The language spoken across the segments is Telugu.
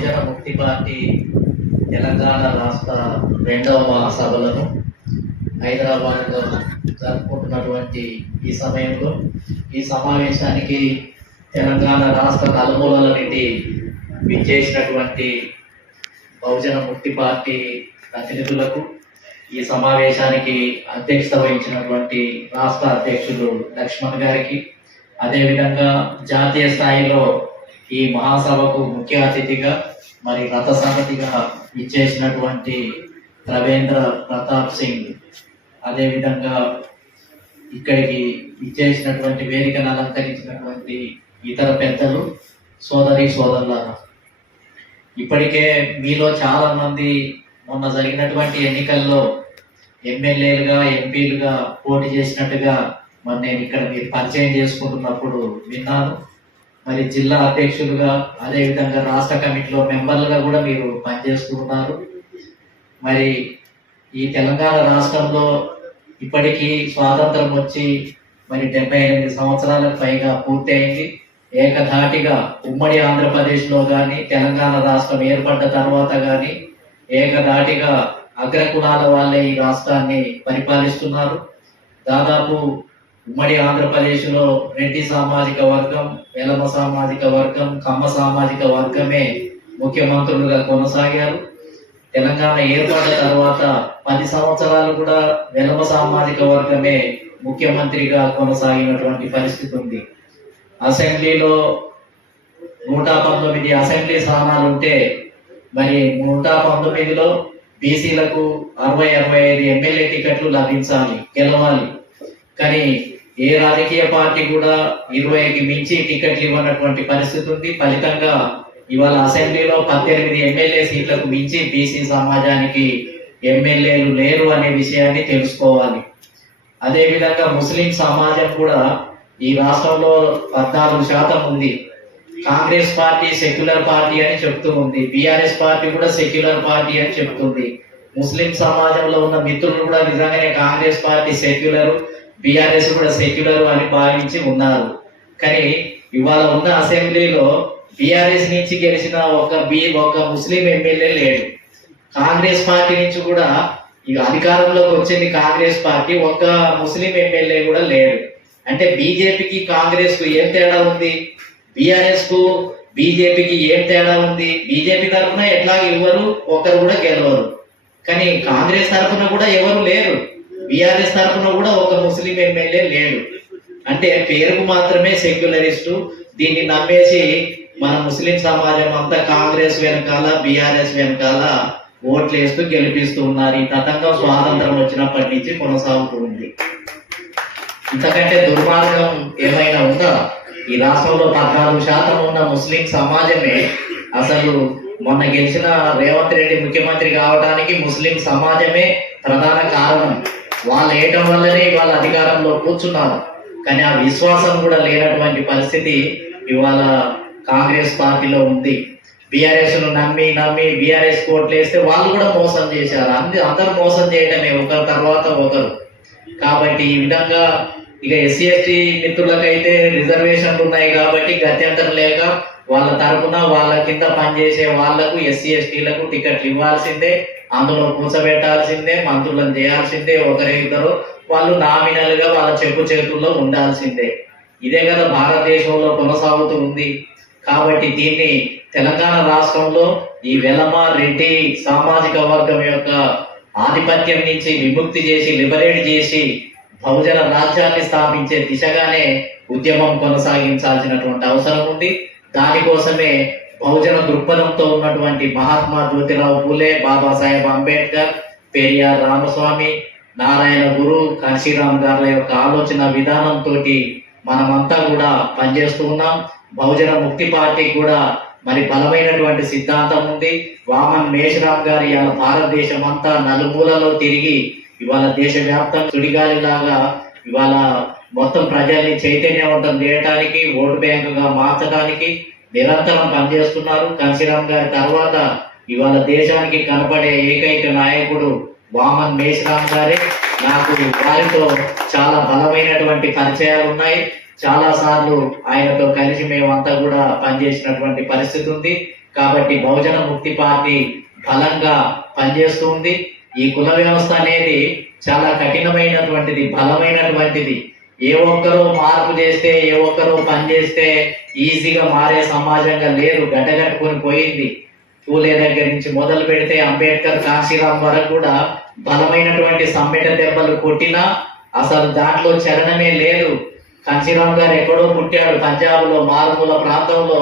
బహుజన ముక్తి పార్టీ తెలంగాణ రాష్ట్ర రెండవ మహాసభలను హైదరాబాద్లో జరుపుకుంటున్నటువంటి ఈ సమయంలో ఈ సమావేశానికి తెలంగాణ రాష్ట్ర నలుమూలల నుండి విచ్చేసినటువంటి బహుజన ముక్తి పార్టీ ప్రతినిధులకు ఈ సమావేశానికి అధ్యక్షత వహించినటువంటి రాష్ట్ర అధ్యక్షులు లక్ష్మణ్ గారికి. అదేవిధంగా జాతీయ స్థాయిలో ఈ మహాసభకు ముఖ్య అతిథిగా మరి రథ సంగతిగా ఇచ్చేసినటువంటి రవీంద్ర ప్రతాప్ సింగ్. అదేవిధంగా ఇక్కడికి ఇచ్చేసినటువంటి వేదికను అలంకరించినటువంటి ఇతర పెద్దలు సోదరి సోదరులారా. ఇప్పటికే మీలో చాలా మంది మొన్న జరిగినటువంటి ఎన్నికల్లో ఎమ్మెల్యేలుగా ఎంపీలుగా పోటీ చేసినట్టుగా మరి నేను ఇక్కడ మీరు పరిచయం చేసుకుంటున్నప్పుడు విన్నాను. మరి జిల్లా అధ్యక్షులుగా అదేవిధంగా రాష్ట్ర కమిటీలో మెంబర్లుగా కూడా మీరు పనిచేస్తున్నారు మరి ఈ తెలంగాణ రాష్ట్రంలో ఇప్పటికీ స్వాతంత్రం వచ్చి మరి డెబ్బై ఎనిమిది సంవత్సరాలకు పైగా పూర్తయింది. ఏకధాటిగా ఉమ్మడి ఆంధ్రప్రదేశ్లో కానీ తెలంగాణ రాష్ట్రం ఏర్పడ్డ తర్వాత కానీ ఏకధాటిగా అగ్రకులాల వాళ్ళే ఈ రాష్ట్రాన్ని పరిపాలిస్తున్నారు. దాదాపు ఉమ్మడి ఆంధ్రప్రదేశ్లో రెడ్డి సామాజిక వర్గం వెలమ సామాజిక వర్గం కమ్మ సామాజిక వర్గమే ముఖ్యమంత్రులుగా కొనసాగారు. తెలంగాణ ఏర్పాటు తర్వాత పది సంవత్సరాలు కూడా వెలమ సామాజిక వర్గమే ముఖ్యమంత్రిగా కొనసాగినటువంటి పరిస్థితి ఉంది. అసెంబ్లీలో నూట పంతొమ్మిది అసెంబ్లీ స్థానాలు ఉంటే మరి నూట పంతొమ్మిదిలో బీసీలకు అరవై అరవై ఐదు ఎమ్మెల్యే టికెట్లు లభించాలి గెలవాలి. కానీ ఏ రాజకీయ పార్టీ కూడా ఇరవైకి మించి టికెట్లు ఇవ్వనటువంటి పరిస్థితి ఉంది. ఫలితంగా ఇవాళ అసెంబ్లీలో పద్దెనిమిది ఎమ్మెల్యే సీట్లకు మించి బీసీ సమాజానికి ఎమ్మెల్యేలు లేరు అనే విషయాన్ని తెలుసుకోవాలి. అదేవిధంగా ముస్లిం సమాజం కూడా ఈ రాష్ట్రంలో పద్నాలుగు శాతం ఉంది. కాంగ్రెస్ పార్టీ సెక్యులర్ పార్టీ అని చెప్తూ ఉంది. బీఆర్ఎస్ పార్టీ కూడా సెక్యులర్ పార్టీ అని చెప్తుంది. ముస్లిం సమాజంలో ఉన్న మిత్రులు కూడా నిజంగానే కాంగ్రెస్ పార్టీ సెక్యులర్. బీఆర్ఎస్ కూడా సెక్యులర్ అని భావించి ఉన్నారు. కానీ ఇవాళ ఉన్న అసెంబ్లీలో బీఆర్ఎస్ నుంచి గెలిచిన ఒక బి ఒక ముస్లిం ఎమ్మెల్యే లేడు. కాంగ్రెస్ పార్టీ నుంచి కూడా ఇక అధికారంలోకి వచ్చింది కాంగ్రెస్ పార్టీ ఒక్క ముస్లిం ఎమ్మెల్యే కూడా లేడు. అంటే బీజేపీకి కాంగ్రెస్కు ఏం తేడా ఉంది? బీఆర్ఎస్కు బీజేపీకి ఏం తేడా ఉంది? బీజేపీ తరఫున ఎట్లా ఇవ్వరు ఒకరు కూడా గెలవరు. కానీ కాంగ్రెస్ తరఫున కూడా ఎవరు లేరు. బీఆర్ఎస్ తరఫున కూడా ఒక ముస్లిం ఎమ్మెల్యే లేడు. అంటే పేరుకు మాత్రమే సెక్యులరిస్టు దీన్ని నమ్మేసి మన ముస్లిం సమాజం అంతా కాంగ్రెస్ వెనకాల బీఆర్ఎస్ వెనకాల ఓట్లు వేస్తూ గెలిపిస్తూ ఉన్నారు. ఈ తతంగం స్వాతంత్రం వచ్చినప్పటి నుంచి కొనసాగుతుంది. ఇంతకంటే దుర్మార్గం ఏమైనా ఉందా? ఈ రాష్ట్రంలో పద్నాలుగు శాతం ఉన్న ముస్లిం సమాజమే అసలు మొన్న గెలిచిన రేవంత్ రెడ్డి ముఖ్యమంత్రి కావడానికి ముస్లిం సమాజమే ప్రధాన కారణం. వాళ్ళు వేయటం వల్లనే ఇవాళ అధికారంలో కూర్చున్నారు కానీ ఆ విశ్వాసం కూడా లేనటువంటి పరిస్థితి ఇవాళ కాంగ్రెస్ పార్టీలో ఉంది. బీఆర్ఎస్ను నమ్మి నమ్మి బీఆర్ఎస్ కోట్లు వేస్తే వాళ్ళు కూడా మోసం చేశారు. అంది అందరు మోసం చేయటమే ఒకరి తర్వాత ఒకరు. కాబట్టి ఈ విధంగా ఇక ఎస్సీ ఎస్టీ మిత్రులకైతే రిజర్వేషన్లు ఉన్నాయి కాబట్టి గత్యంతరం లేక వాళ్ళ తరపున వాళ్ళ కింద పనిచేసే వాళ్ళకు ఎస్సీ ఎస్టీలకు టికెట్లు ఇవ్వాల్సిందే. అందులో కూర్చోబెట్టాల్సిందే మంత్రులను చేయాల్సిందే ఒకరి ఇద్దరు. వాళ్ళు నామినల్గా వాళ్ళ చెప్పు చేతుల్లో ఉండాల్సిందే. ఇదే కదా భారతదేశంలో కొనసాగుతూ ఉంది. కాబట్టి దీన్ని తెలంగాణ రాష్ట్రంలో ఈ వెలమ రెడ్డి సామాజిక వర్గం యొక్క ఆధిపత్యం నుంచి విముక్తి చేసి లిబరేట్ చేసి బహుజన రాజ్యాన్ని స్థాపించే దిశగానే ఉద్యమం కొనసాగించాల్సినటువంటి అవసరం ఉంది. దానికోసమే బహుజన దృక్పథంతో ఉన్నటువంటి మహాత్మా జ్యోతిరావు పూలే బాబాసాహెబ్ అంబేద్కర్ పెరియార్ రామస్వామి నారాయణ గురు కాశీరామ్ గారుల యొక్క ఆలోచన విధానంతో మనమంతా కూడా పనిచేస్తూ ఉన్నాం. బహుజన ముక్తి పార్టీ కూడా మరి బలమైనటువంటి సిద్ధాంతం ఉంది. వామన్ మేషరామ్ గారి ఇవాళ భారతదేశం అంతా నలుమూలలో తిరిగి ఇవాళ దేశవ్యాప్తం సుడిగాలిలాగా ఇవాళ మొత్తం ప్రజల్ని చైతన్యవంతం చేయడానికి ఓటు బ్యాంకుగా మార్చడానికి నిరంతరం పనిచేస్తున్నారు. కాశీరామ్ గారి తర్వాత ఇవాళ దేశానికి కనపడే ఏకైక నాయకుడు వామన్ మేషరామ్ గారే. నాకు వారితో చాలా బలమైనటువంటి పరిచయాలు ఉన్నాయి. చాలా సార్లు ఆయనతో కలిసి మేమంతా కూడా పనిచేసినటువంటి పరిస్థితి ఉంది. కాబట్టి బహుజన ముక్తి పార్టీ బలంగా పనిచేస్తుంది ఈ కుల వ్యవస్థ అనేది చాలా కఠినమైనటువంటిది బలమైనటువంటిది. ఏ ఒక్కరూ మార్పు చేస్తే ఏ ఒక్కరూ పని చేస్తే ఈజీగా మారే సమాజంగా లేరు. గడ్డగట్టుకొని పోయింది. పూలే దగ్గర నుంచి మొదలు పెడితే అంబేద్కర్ కాశీరాం వరకు కూడా బలమైనటువంటి సమ్మెట దెబ్బలు కొట్టినా అసలు దాంట్లో చరణమే లేదు. కాశీరాం గారు ఎక్కడో పుట్టాడు. పంజాబ్లో మారుమూల ప్రాంతంలో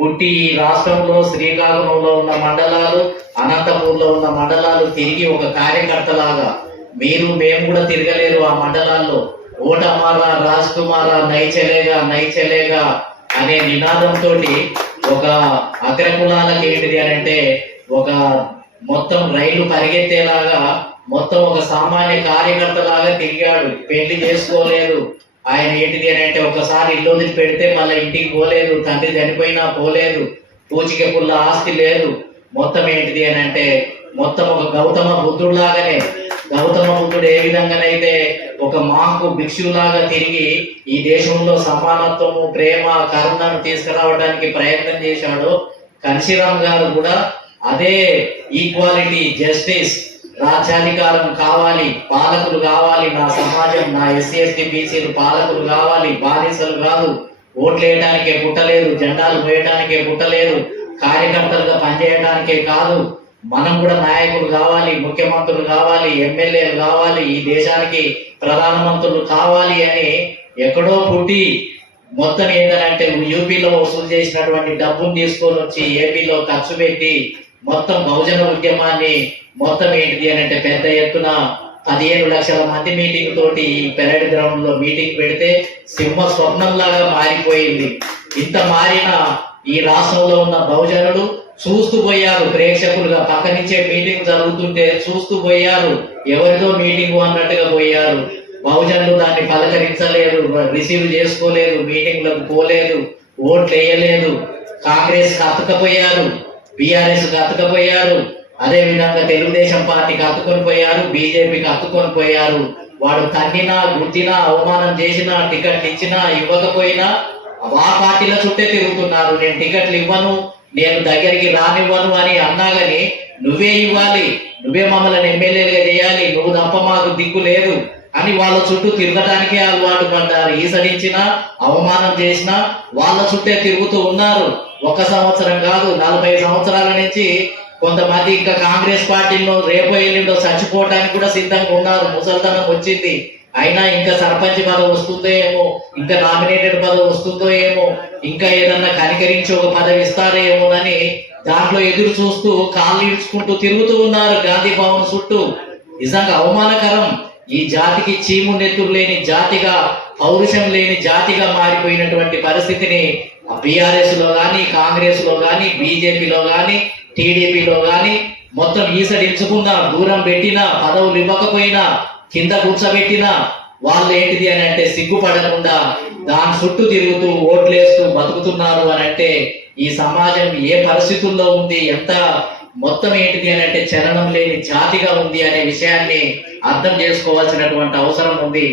పుట్టి ఈ రాష్ట్రంలో శ్రీకాకుళంలో ఉన్న మండలాలు అనంతపూర్లో ఉన్న మండలాలు తిరిగి ఒక కార్యకర్తలాగా మీరు మేము కూడా తిరగలేరు ఆ మండలాల్లో. ఓటమారా రాజ్ కుమారా నైచలేగా నైచలేగా అనే నినాదంతో ఒక అగ్రకులాలకు ఏంటిది అని అంటే ఒక మొత్తం రైలు పరిగెత్తేలాగా మొత్తం ఒక సామాన్య కార్యకర్త లాగా తిరిగాడు. పెళ్ళి చేసుకోలేదు. ఆయన ఏంటిది అని అంటే ఒకసారి ఇల్లు వదిలి పెడితే మళ్ళీ ఇంటికి పోలేదు. తండ్రి చనిపోయినా పోలేదు. పూచిక పుల్ల ఆస్తి లేదు. మొత్తం ఏంటిది అని అంటే మొత్తం ఒక గౌతమ బుద్ధుడులాగానే గౌతమ బుద్ధుడు ఏ విధంగానైతే ఒక మాకు భిక్షులాగా తిరిగి ఈ దేశంలో సమానత్వము ప్రేమ కరుణను తీసుకురావడానికి ప్రయత్నం చేశాడు కన్షీరామ్ గారు కూడా అదే ఈక్వాలిటీ జస్టిస్ రాజ్యాధికారం కావాలి పాలకులు కావాలి నా సమాజం నా ఎస్సీ ఎస్టీ బీసీలు పాలకులు కావాలి బానిసలు కాదు ఓట్లు వేయడానికే పుట్టలేదు జెండాలు వేయడానికే పుట్టలేదు కార్యకర్తలుగా పనిచేయడానికే కాదు మనం కూడా నాయకులు కావాలి ముఖ్యమంత్రులు కావాలి ఎమ్మెల్యేలు కావాలి ఈ దేశానికి ప్రధానమంత్రులు కావాలి అని ఎక్కడో పుట్టి మొత్తం ఏంటంటే యూపీలో వసూలు చేసినటువంటి డబ్బును తీసుకొని వచ్చి ఏపీలో ఖర్చు పెట్టి మొత్తం బహుజన ఉద్యమాన్ని మొత్తం ఏంటిది అని అంటే పెద్ద ఎత్తున పదిహేను లక్షల మంది మీటింగ్ తోటి ఈ పెరడ్ గ్రౌండ్లో మీటింగ్ పెడితే సింహ స్వప్నంలాగా మారిపోయింది. ఇంత మారిన ఈ రాష్ట్రంలో ఉన్న బహుజనులు చూస్తూ పోయారు. ప్రేక్షకులుగా పక్క నుంచే మీటింగ్ జరుగుతుంటే చూస్తూ పోయారు. ఎవరితో మీటింగ్ అన్నట్టుగా పోయారు. బహుజనులు దాన్ని పలకరించలేదు రిసీవ్ చేసుకోలేదు మీటింగ్లకు పోలేదు ఓట్లు వేయలేదు కాంగ్రెస్ అతకపోయారు బీఆర్ఎస్ అతకపోయారు అదే విధంగా తెలుగుదేశం పార్టీకి అతుకొని పోయారు బీజేపీకి అతుకొని పోయారు వాడు తన్నినా గుద్దినా అవమానం చేసినా టికెట్ ఇచ్చినా ఇవ్వకపోయినా మా పార్టీల చుట్టే తిరుగుతున్నారు. నేను టికెట్లు ఇవ్వను నేను దగ్గరికి రానివ్వను అని అన్నా గాని నువ్వే ఇవ్వాలి. నువ్వే మమ్మల్ని ఎమ్మెల్యేలుగా చేయాలి. నువ్వు తప్ప మాకు దిక్కు లేదు అని వాళ్ళ చుట్టూ తిరగటానికే అలవాటు పడ్డారు. ఈసడించిన అవమానం చేసినా వాళ్ళ చుట్టే తిరుగుతూ ఉన్నారు. ఒక సంవత్సరం కాదు నలభై సంవత్సరాల నుంచి కొంతమంది ఇంకా కాంగ్రెస్ పార్టీలో రేపు ఎల్లుండో చచ్చిపోవడానికి కూడా సిద్ధంగా ఉన్నారు. ముసల్తనం వచ్చింది. అయినా ఇంకా సర్పంచ్ పదవి వస్తుందో ఏమో ఇంకా నామినేటెడ్ పదవి వస్తుందో ఏమో ఇంకా ఏదన్నా కనికరించి ఒక పదవి ఇస్తారేమోనని దాంట్లో ఎదురు చూస్తూ కాళ్ళు ఇడ్చుకుంటూ తిరుగుతూ ఉన్నారు గాంధీ భవన్ చుట్టూ. నిజంగా అవమానకరం. ఈ జాతికి చీము నెత్తులు లేని జాతిగా పౌరుషం లేని జాతిగా మారిపోయినటువంటి పరిస్థితిని బీఆర్ఎస్లో కానీ కాంగ్రెస్లో కానీ బీజేపీలో కానీ టీడీపీలో కానీ మొత్తం ఈసడించుకున్నా దూరం పెట్టినా పదవులు ఇవ్వకపోయినా కింద కూర్చోబెట్టినా వాళ్ళు ఏంటిది అని అంటే సిగ్గుపడకుండా దాని చుట్టూ తిరుగుతూ ఓట్లేస్తూ బతుకుతున్నారు అని అంటే ఈ సమాజం ఏ పరిస్థితుల్లో ఉంది? ఎంత మొత్తం ఏంటిది అని అంటే చలనం లేని జాతిగా ఉంది అనే విషయాన్ని అర్థం చేసుకోవాల్సినటువంటి అవసరం ఉంది.